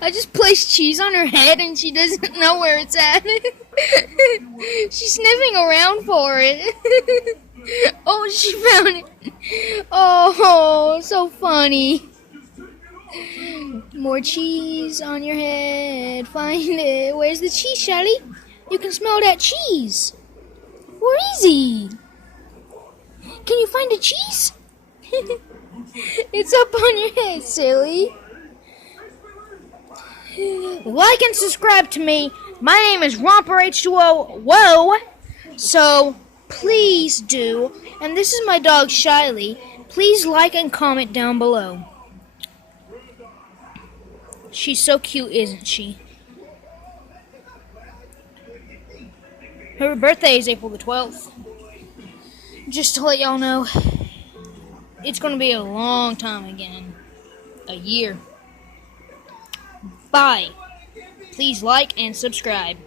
I just placed cheese on her head and she doesn't know where it's at. She's sniffing around for it. Oh, she found it. Oh, so funny. More cheese on your head. Find it. Where's the cheese, Shelly? You can smell that cheese. Where is he? Can you find the cheese? It's up on your head, silly. Like and subscribe to me. My name is Romper H2O. Whoa! So please do. And this is my dog Shiley. Please like and comment down below. She's so cute, isn't she? Her birthday is April the 12th. Just to let y'all know, it's going to be a long time again. A year. Bye. Please like and subscribe.